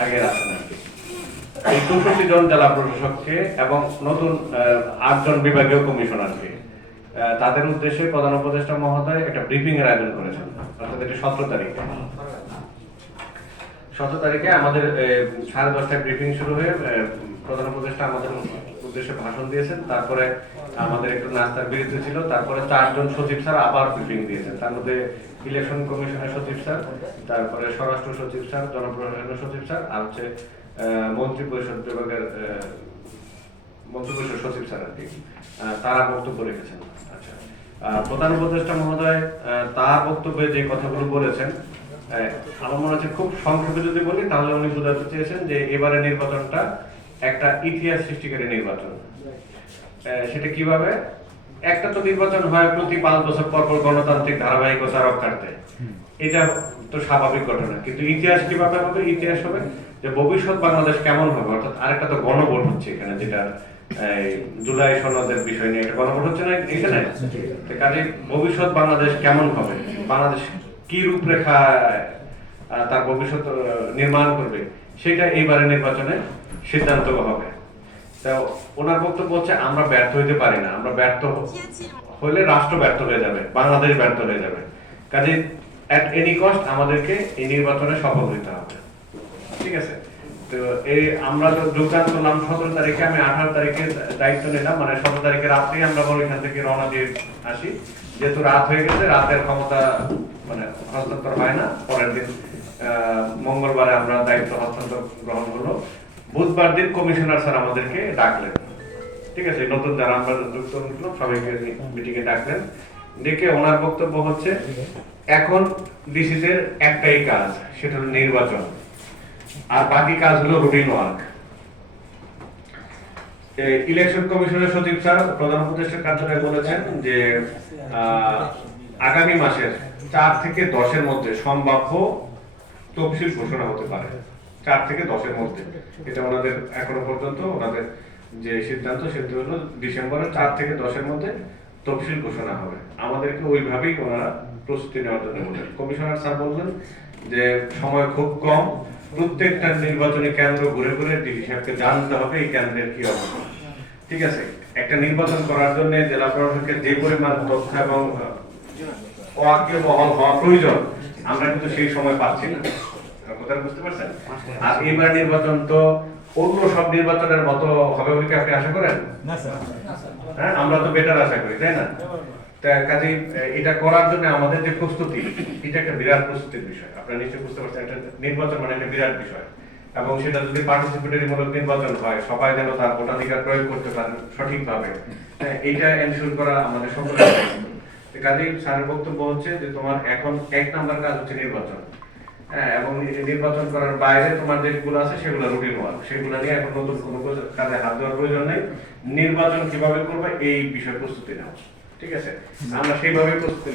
আগের আছেন আর কি। এই 64 জন জেলা প্রশাসককে এবং নতুন 8 জন বিভাগীয় কমিশনারকে তাদের উদ্দেশ্যে প্রধান উপদেষ্টা মহোদয় একটা ব্রিফিং এর আয়োজন করেছেন, অর্থাৎ এটি 17 তারিখে আমাদের 10:30টায় ব্রিফিং শুরু হয়ে প্রধান উপদেষ্টা আমাদের উদ্দেশ্যে ভাষণ দিয়েছেন। তারপরে আমাদের একটু নাস্তার বিরতি ছিল। তারপরে 4 জন সচিব স্যার আবার ব্রিফিং দিয়েছেন। তার মধ্যে ইলেকশন কমিশনের সচিব স্যার, তারপরে স্বরাষ্ট্র সচিব স্যার, জনপ্রশাসনের সচিব স্যার, আর হচ্ছে মন্ত্রী পরিষদ বিভাগের মন্ত্রী পরিষদ সচিব স্যার আর কি, তারা বক্তব্য রেখেছেন। আচ্ছা, প্রধান উপদেষ্টা মহোদয় তার বক্তব্যে যে কথাগুলো বলেছেন, আমার মনে হচ্ছে খুব সংক্ষেপে যদি বলি তাহলে উনি বোঝাতে চেয়েছেন যে এবারে নির্বাচনটা একটা ইতিহাস সৃষ্টিকারী নির্বাচন। সেটা কিভাবে? একটা তো নির্বাচন হয় প্রতি 5 বছর পর পর গণতান্ত্রিক ধারাবাহিকতা রক্ষার্থে, এটা তো স্বাভাবিক ঘটনা। কিন্তু ইতিহাস কিভাবে হবে? ইতিহাস হবে যে ভবিষ্যৎ বাংলাদেশ কেমন হবে, অর্থাৎ আরেকটা তো গণভোট হচ্ছে এখানে, যেটা জুলাই সনদের বিষয় নিয়ে একটা গণভোট হচ্ছে না এখানে। কাজে ভবিষ্যৎ বাংলাদেশ কেমন হবে, বাংলাদেশ কি রূপরেখা তার ভবিষ্যৎ নির্মাণ করবে, সেটা এইবারে নির্বাচনে সিদ্ধান্ত হবে। তো ওনার বক্তব্য হচ্ছে আমরা ব্যর্থ হইতে পারি না, আমরা ব্যর্থ হলে রাষ্ট্র ব্যর্থ হয়ে যাবে, বাংলাদেশ ব্যর্থ হয়ে যাবে। কাজে এট এনি কস্ট আমাদেরকে এই নির্বাচনে সফল হইতে হবে। ঠিক আছে? তো এই আমরা যোগদান করলাম 17 তারিখে, আমি 18 তারিখে দায়িত্ব নিলাম, মানে 17 তারিখে রাত্রেই আমরা এখান থেকে রওনা দিয়ে আসি। যেহেতু রাত হয়ে গেছে, রাতের ক্ষমতা মানে হস্তান্তর হয় না। পরের দিন মঙ্গলবারে আমরা দায়িত্ব হস্তান্তর গ্রহণ হলো। বুধবার দিন কমিশনার স্যার আমাদেরকে ডাকলেন। ঠিক আছে, নতুন যারা আমরা যুক্ত হলাম সবাইকে মিটিং এ ডাকলেন। ডেকে ওনার বক্তব্য হচ্ছে এখন ডিসিদের একটাই কাজ, সেটা হলো নির্বাচন, আর বাকি কাজ হলো রুটিন ওয়ার্ক। ইলেকশন কমিশনের সচিব স্যার প্রধান উপদেষ্টার কার্যালয়ে বলেছেন যে আগামী মাসের 4 থেকে 10-এর মধ্যে সম্ভাব্য তফসিল ঘোষণা হতে পারে। 4 থেকে 10-এর মধ্যে, এটা ওনাদের এখনো পর্যন্ত ওনাদের যে সিদ্ধান্ত সেটা হলো ডিসেম্বরের 4 থেকে 10-এর মধ্যে তফসিল ঘোষণা হবে। আমাদেরকে ওইভাবেই ওনারা প্রস্তুতি নেওয়ার জন্য বললেন। কমিশনার স্যার বললেন যে সময় খুব কম, প্রত্যেকটা নির্বাচনী কেন্দ্র ঘুরে ঘুরে ডিসি সাহেবকে জানতে হবে এই কেন্দ্রের কি অবস্থা। ঠিক আছে, একটা নির্বাচন করার জন্য জেলা প্রশাসকের যে পরিমাণ তথ্য এবং ওয়াকিবহাল হওয়া প্রয়োজন, আমরা কিন্তু সেই সময় পাচ্ছি না। কথা বুঝতে পারছেন? আর এবার নির্বাচন তো অন্য সব নির্বাচনের মতো হবে বলে কি আপনি আশা করেন? না স্যার। হ্যাঁ, আমরা তো বেটার আশা করি, তাই না? কাজে এটা করার জন্য আমাদের যে প্রস্তুতি, এটা একটা বিরাট প্রস্তুতির বিষয়। আপনারা নিশ্চয়ই বুঝতে পারছেন, একটা নির্বাচন মানে একটা বিরাট বিষয়, এবং সেটা যদি পার্টিসিপেটরি মূলক নির্বাচন হয়, সবাই যেন তার ভোটাধিকার প্রয়োগ করতে পারেন সঠিকভাবে, এইটা এনশিওর করা আমাদের সকলের দায়িত্ব। কাজেই স্যারের বক্তব্য হচ্ছে যে তোমার এখন 1 নাম্বার কাজ হচ্ছে নির্বাচন। হ্যাঁ, এবং নির্বাচন করার বাইরে তোমার যেগুলো আছে সেগুলো রুটিন ওয়ার্ক, সেগুলো নিয়ে এখন নতুন কোনো কাজে হাত দেওয়ার প্রয়োজন নেই। নির্বাচন কিভাবে করবে এই বিষয়ে প্রস্তুতি নাও। ঠিক আছে, আমরা সেইভাবে প্রস্তুতি